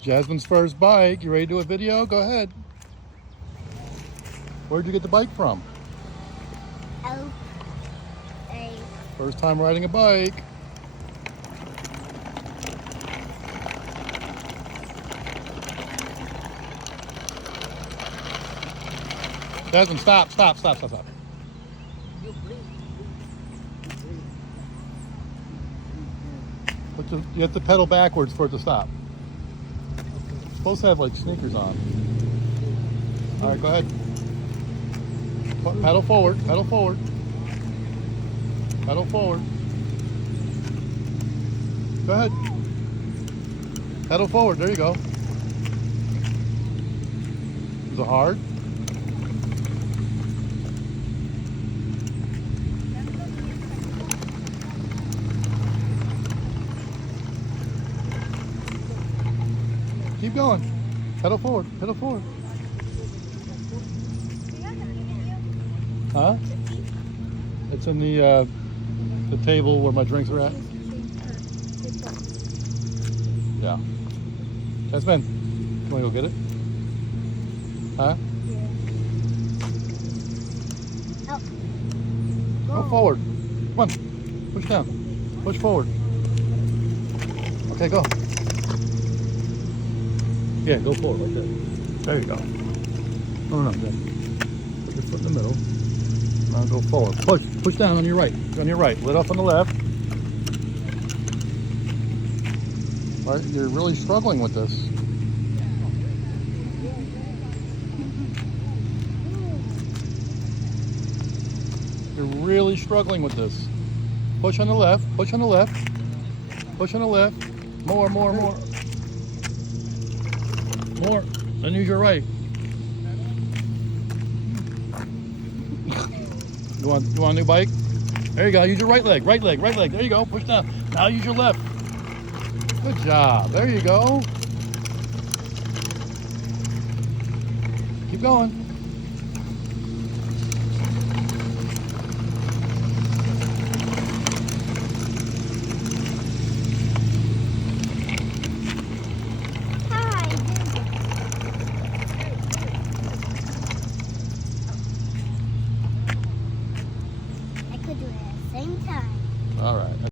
Jasmine's first bike. You ready to do a video? Go ahead. Where'd you get the bike from? Oh, First time riding a bike. Jasmine, stop. You have to pedal backwards for it to stop. You're supposed to have like sneakers on. All right, go ahead. Pedal forward. Pedal forward. Go ahead. Pedal forward. There you go. Is it hard? Keep going. Pedal forward. Huh? It's in the table where my drinks are at. Yeah. Jasmine, can we go get it? Huh? Go forward. Come on. Push down. Push forward. Okay, go. Yeah, go forward like that. There you go. No. Good. Put your foot in the middle. Now go forward. Push down on your right. On your right. Let off on the left. All right, you're really struggling with this. You're really struggling with this. Push on the left. Push on the left. More. Then use your right. You want a new bike? There you go. Use your right leg. There you go. Push down. Now use your left. Good job. There you go. Keep going.